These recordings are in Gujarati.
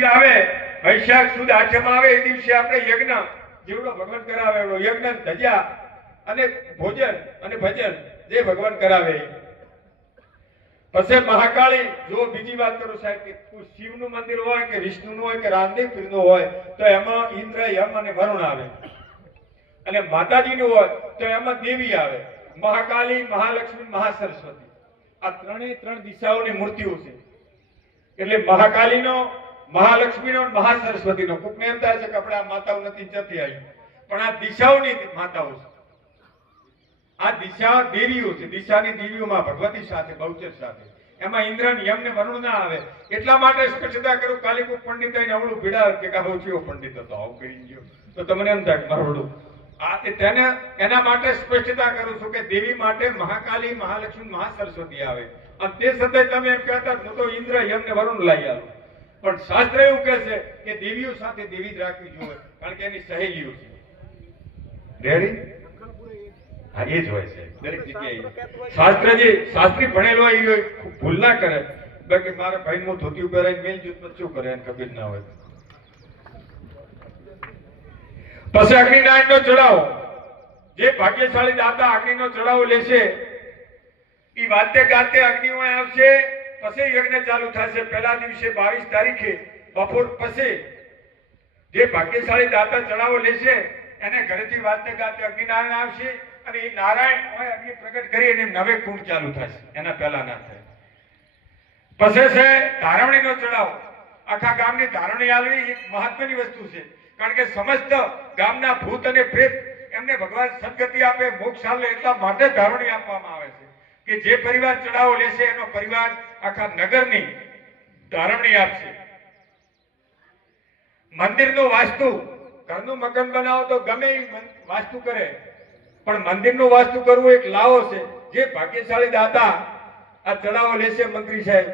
પછી આવે વૈશાખ સુદ આઠમ આવે એ દિવસે આપણે યજ્ઞ જેવડો ભગવાન કરાવે એવડો યજ્ઞ ધજા અને ભોજન અને ભજન જે ભગવાન કરાવે. પછી મહાકાળી જો બીજી વાત કરું સાહેબ કે શિવનું મંદિર હોય કે વિષ્ણુનું હોય કે રામદેવ પીરનું હોય તો એમાં ઇન્દ્ર યમ અને વરુણ આવે, અને માતાજીનું હોય તો એમાં દેવી આવે, મહાકાળી, મહાલક્ષ્મી, મહાસરસ્વતી. આ ત્રણ દિશાઓની મૂર્તિઓ છે. એટલે મહાકાળીનો, મહાલક્ષ્મીનો, મહાસરસ્વતીનો કોકને એમ થાય છે કે આપણે આ માતાઓ નથી જતી આવી, પણ આ દિશાઓની માતાઓ છે. આ દિશા દેવીઓ છે. દિશાની દેવીઓમાં ભગવતી સાથે, બહુચર સાથે. એમાં ઇન્દ્ર ને યમ ને વરુણ ના આવે. એટલા માટે સ્પષ્ટતા કરું, કાલે કોઈ પંડિત આવીને અવળું ભીડા કે કાહો ચિયો પંડિત હતો આવું કરી ગયો તો તમને એમ થાય મારવડું આ તેને એના માટે સ્પષ્ટતા કરું છું કે દેવી માટે મહાકાળી, મહાલક્ષ્મી, મહાસરસ્વતી આવે. અને તે છતાંય તમે એમ કહેતા હું તો ઇન્દ્ર યમ ને વરુણ લઈ આવું, પણ શાસ્ત્ર એવું કહે છે કે દેવીઓ સાથે દેવી જ રાખવી જોઈએ, કારણ કે એની સહેલીઓ છે. રેડી? હા, એ જ હોય છે દરેક જગ્યાએ. શાસ્ત્રી ભણેલો હોય એ ભૂલ ના કરે. બાકી મારા ભાઈ હું ધોતી પહેરાઈને મેલ જૂથ શું કરે એને ખબર ના હોય. પછી અગ્નિનારાયણ નો ચડાવો, જે ભાગ્યશાળી દાતા અગ્નિનો ચડાવો લેશે એ વાતે ગાતે અગ્નિઓ આવશે. પછી યજ્ઞ ચાલુ થશે. પહેલા દિવસે 22 તારીખે બપોર પછી જે ભાગ્યશાળી દાતા ચડાવો લેશે એને ઘરેથી વાતે ગાતે અગ્નિનારાયણ આવશે, અને એ નારાયણ હોય અગ્નિ પ્રગટ કરી અને નવે કુંડ ચાલુ થશે. એના પહેલા ના થાય. પછી છે ધારવણીનો ચડાવો. આખા ગામની ધારવણી આલવી એક મહત્વની વસ્તુ છે, કારણ કે સમસ્ત ગામના ભૂત અને પ્રેત એમને ભગવાન સદગતિ આપે, મોક્ષ આપે, એટલા માટે ધારવણી આપવામાં આવે છે કે જે પરિવાર ચડાવો લેશે એનો પરિવાર આખા નગરની ધારવણી આપશે. મંદિરનું વાસ્તુ, ઘરનું મકાન બનાવો તો ગમે એ વાસ્તુ કરે, પણ મંદિરનું વાસ્તુ કરવું એક લાવો છે. જે ભાગ્યશાળી દાતા આ ચડાવો લેશે મંત્રી સાહેબ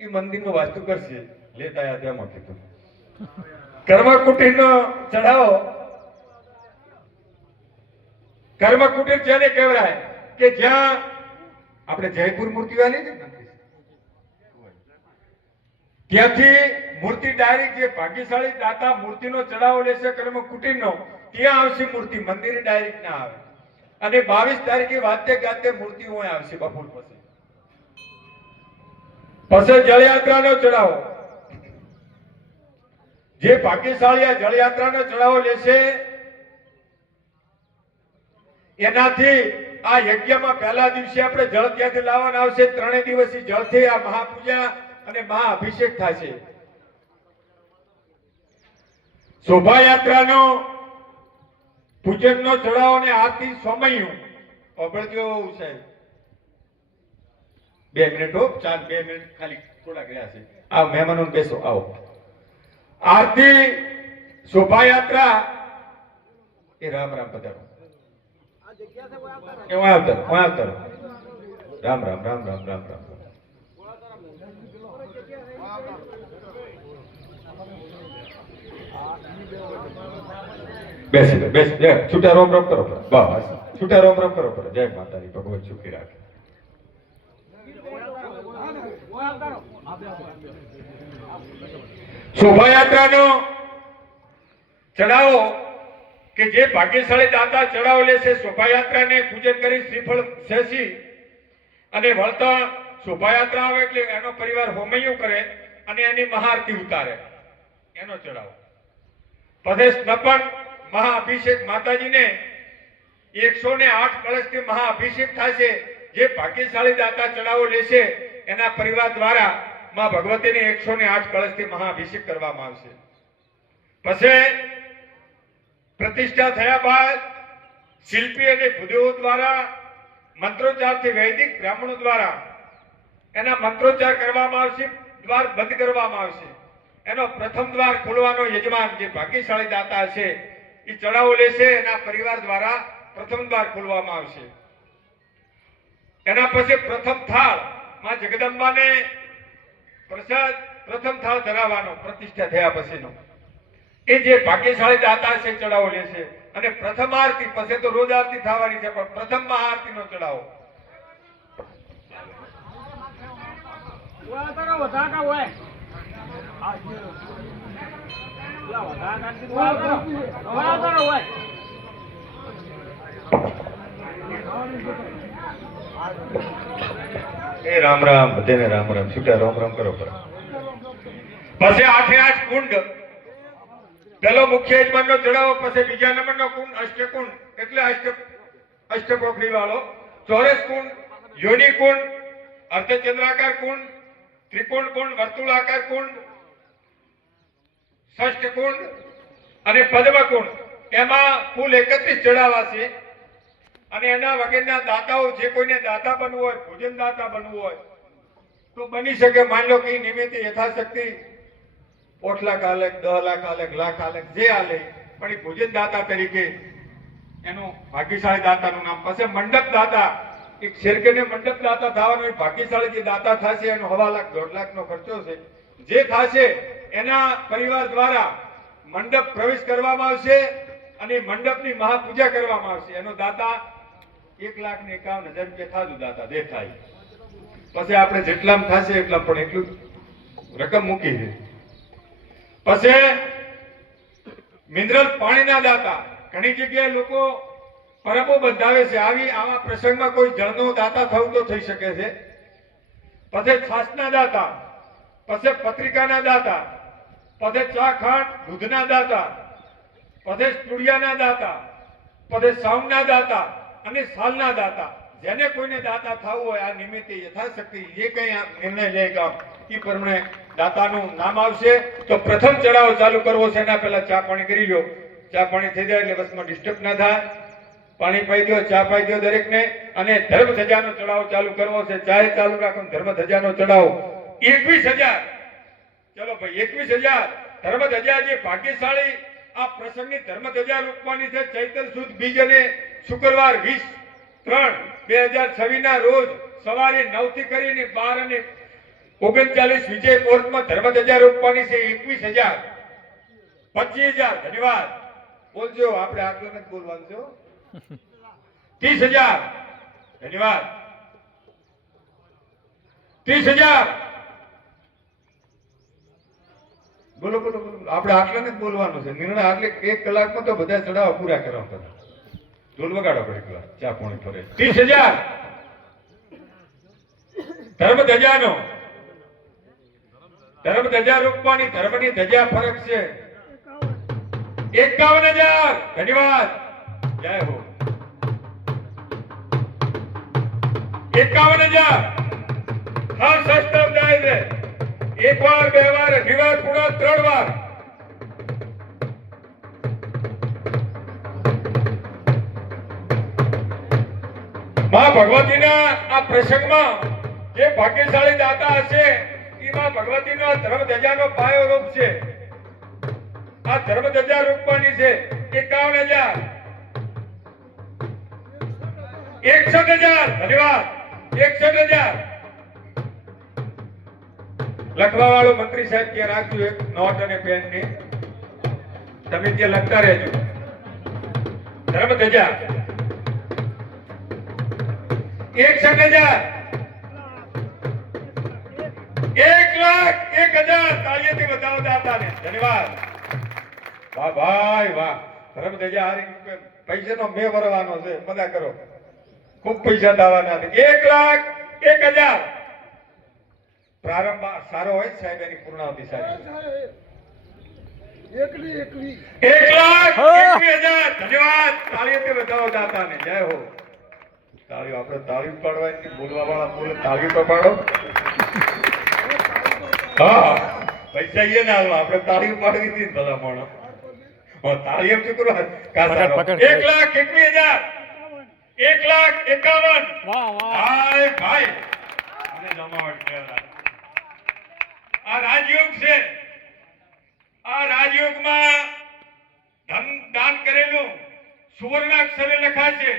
એ મંદિરનું વાસ્તુ કરશે. લેતા તેમાં કીધું કર્મકુટીરનો ચડાવો. કર્મકુટીર જેને કહેવાય કે જ્યાં આપણે જયપુર મૂર્તિ વાળી ને ત્યાંથી મૂર્તિ ડાયરેક્ટ જે ભાગ્યશાળી દાતા મૂર્તિનો ચડાવો લેશે કર્મકુટીરનો ત્યાં આવશે મૂર્તિ, મંદિરે ડાયરેક્ટ ના આવે. અને 22 તારીખે વાતે ગાતે મૂર્તિઓ આવશે બપોર પછી. પછી જળયાત્રાનો ચડાવો. જે ભાગ્યશાળી આ જળયાત્રાનો ચડાવો લેશે એનાથી આ યજ્ઞમાં પહેલા દિવસે આપણે જળ ત્યાંથી લાવવાના આવશે. 3 દિવસથી જળથી આ મહાપૂજા અને મહાઅભિષેક થશે. શોભાયાત્રાનો પૂજનનો ચડાવો અને આરતી સોમૈયું અબળજો સાહેબ 2 મિનિટ હો, 2 મિનિટ ખાલી થોડાક રહ્યા છે. આવો મહેમાનો બેસો, આવો. આરતી શોભાયાત્રા એ રામ રામ પધારો. રામ રામ રામ રામ રામ રામ. બેસી છૂટા રોમ રોમ કરો. બસ છૂટા રોમ રોમ કરો. જય માતાજી, ભગવાન સુખી રાખે. શોભાયાત્રાનો ચડાવો કે જે ભાગ્યશાળી દાતા ચડાવો લેશે શોભાયાત્રાને પૂજન કરી શ્રીફળ સેસી અને વળતા શોભાયાત્રા આવે એટલે એનો પરિવાર હોમૈયું કરે અને એની મહાઆરતી ઉતારે, એનો ચડાવો. પછી સ્નપન મહાઅભિષેક, માતાજીને 108 કળશથી મહાઅભિષેક થશે. જે ભાગ્યશાળી દાતા ચડાવો લેશે એના પરિવાર દ્વારા માં ભગવતીને 108 કળશથી મહાઅભિષેક કરવામાં આવશે. પછી પ્રતિષ્ઠા થયા બાદ શિલ્પી અને ભૂદેવો દ્વારા મંત્રોચ્ચારથી વૈદિક બ્રાહ્મણો દ્વારા એના મંત્રોચ્ચાર કરવામાં આવશે. દ્વાર બંધ કરવામાં આવશે. એનો પ્રથમ દ્વાર ખોલવાનો યજમાન જે ભાગ્યશાળી દાતા છે એ ચડાવો લેશે એના પરિવાર દ્વારા પ્રથમ દ્વાર ખોલવામાં આવશે. એના પછી પ્રથમ થાળ માં જગદંબાને પ્રસાદ પ્રથમ થાળ ધરાવવાનો પ્રતિષ્ઠા થયા પછીનો એ જે ભાગ્યશાળી દાતા છે ચડાવો લેશે. અને પ્રથમ આરતી પછી તો રોજ આરતી થવાની છે, પણ પ્રથમ મહાઆરતી નો ચડાવો. એ રામ રામ બધાને રામ રામ છૂટા રામ રામ કરો પર પછી 8 કુંડ પેલો મુખ્ય યજમાનનો ચડાવો પછી બીજા નંબરનો કુંડ અષ્ટકુંડ એટલે અષ્ટકોખરી વાળો ચોરસ કુંડ યોની કુંડ અર્ધચંદ્રાકાર કુંડ ત્રિકોણ કુંડ વર્તુળાકાર કુંડ ષષ્ઠ કુંડ અને પદ્મ કુંડ એમાં કુલ 31 ચડાવા છે અને એના વગેરેના દાતાઓ જે કોઈને દાતા બનવું હોય ભોજન દાતા બનવું હોય તો બની શકે માની લો કે નિમિત્તે યથાશક્તિ 8 લાખ આલે 10 લાખ આલે લાખ આલે જે આલે પણ એ ભોજન દાતા તરીકે એનું ભાગ્યશાળી દાતાનું નામ પછી મંડપ દાતા એક શેરકેને મંડપ દાતા થવાનો એ ભાગ્યશાળી જે દાતા થશે એનો 1.5 લાખ 1.5 લાખનો ખર્ચો છે જે થશે એના પરિવાર દ્વારા મંડપ પ્રવેશ કરવામાં આવશે અને મંડપની મહાપૂજા કરવામાં આવશે એનો દાતા 1,51,000 રૂપિયા થાજુ દાતા જે થાય પછી આપણે જેટલામાં થશે એટલા પણ એટલું રકમ મૂકી છે પછી મિનરલ પાણીના દાતા ઘણી જગ્યાએ લોકો પરબો બંધાવે છે આવા પ્રસંગમાં કોઈ જળનો દાતા થવું તો થઈ શકે છે પછી છાસના દાતા પછી પત્રિકાના દાતા પછી ચા ખાંડ દૂધના દાતા પછી સ્ટુડિયાના દાતા પછી સાઉન્ડના દાતા અને સાલના દાતા જેને કોઈને દાતા થવું હોય આ નિમિત્તે યથાશક્તિ જે કંઈ આ નિર્ણય લેગા એ પ્રમાણે દાતાનું નામ આવશે તો પ્રથમ ચડાવો ચાલુ કરવો છે એના પહેલા ચા પાણી કરી લો ચા પાણી થઈ જાય એટલે બસમાં ડિસ્ટર્બ ના થાય પાણી પાઈ દો ચા પાઈ દો દરેકને અને ધર્મ ધજાનો ચડાવો ચાલુ કરવો છે ચાય ચાલુ રાખો ધર્મ ધજાનો ચડાવો 21,000 ચલો ભાઈ 21,000 ધર્મ ધજા જે ભાગ્યશાળી આ પ્રસંગની ધર્મ ધજા રૂપવાની છે ચૈત્ર સુદ બીજ અને શુક્રવાર 20/3/2026 ના રોજ સવારે 9 થી કરીને 12 અને 39 વિજય મુહૂર્તમાં ધર્મ ધજા રૂપવાની છે 21,000 25,000 ધન્યવાદ બોલજો આપણે આટલું નથી બોલવાનું છે 30,000 ધન્યવાદ 30,000 બોલો બોલો બોલો આપણે આટલા નથી બોલવાનું છે નિર્ણય આટલે 1 કલાકમાં તો બધા ચડાવ પૂરા કરવા પડે ઢોલ વગાડો પડે એકલા ચા પાણી ફરે 30,000 ધર્મ ધજાનો ધર્મ ધજા રૂપવાની ધર્મની ધજા ફરક છે 51,000 ધન્યવાદ જય હો 51,000 હા સસ્તમ જાય છે એક વાર બે વાર અઢી વાર પૂરા 3 વાર માં ભગવતીના આ પ્રસંગમાં જે ભાગ્યશાળી દાતા હશે એમાં ભગવતીનો ધર્મ ધજાનો પાયો રૂપ છે આ ધર્મ ધજા રૂપવાની છે 51,000 61,000 ધન્યવાદ 61,000 લખવા વાળો મંત્રી સાહેબ ત્યાં રાખજો એક નોટ અને પેન ને તમે ત્યાં લખતા રહેજો ધર્મ ધજા 61,000 1,01,000 તાળીઓથી બતાવો દાતાને ધન્યવાદ વાહ ભાઈ વાહ ધર્મ ધજા હારી પૈસાનો મેં ભરવાનો છે બધા કરો ખૂબ પૈસા દાવાના છે 1,01,000 પ્રારંભ સારો હોય સાહેબ એની પૂર્ણાવતી સારી 1,21,000 ધન્યવાદ તાળીઓથી બતાવો દાતાને જય હો તાળીઓ આપણે તાળી પાડવાની બોલવા વાળા બોલે તાળી તો પાડો હા પૈસા એ ના હાલવા આપણે તાળી પાડવી હતી ને ભલા માણો તાળી એમ શું કરવા 1,21,000 1,51,000 ભાઈ ભાઈ અને જમાવટ આ રાજયોગ છે આ રાજયોગમાં ધન દાન કરેલું સુવર્ણ અક્ષરે લખાશે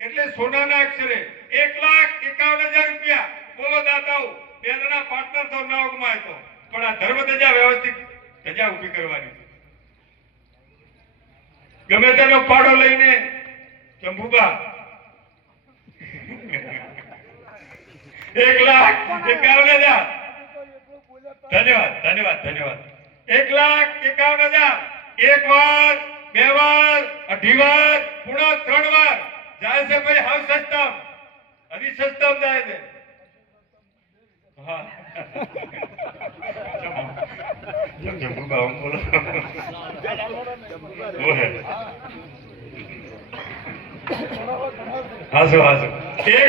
એટલે સોનાના અક્ષરે 1,51,000 રૂપિયા બોલો દાતાઓ બે જણા પાર્ટનર તો ના ઉગમાય તો પણ આ ધર્મ ધજા વ્યવસ્થિત ધજા ઊભી કરવાની ગમે તેનો પાડો લઈને ચંબુબા 1,51,000 ધન્યવાદ ધન્યવાદ ધન્યવાદ 1,51,000 એક વાર બે વાર અઢી વાર પૂણા 3 વાર જાય છે ભાઈ હાવ સસ્તમ હજી સસ્તમ જાય છે હા જમ બોલો હાસો હાસો 1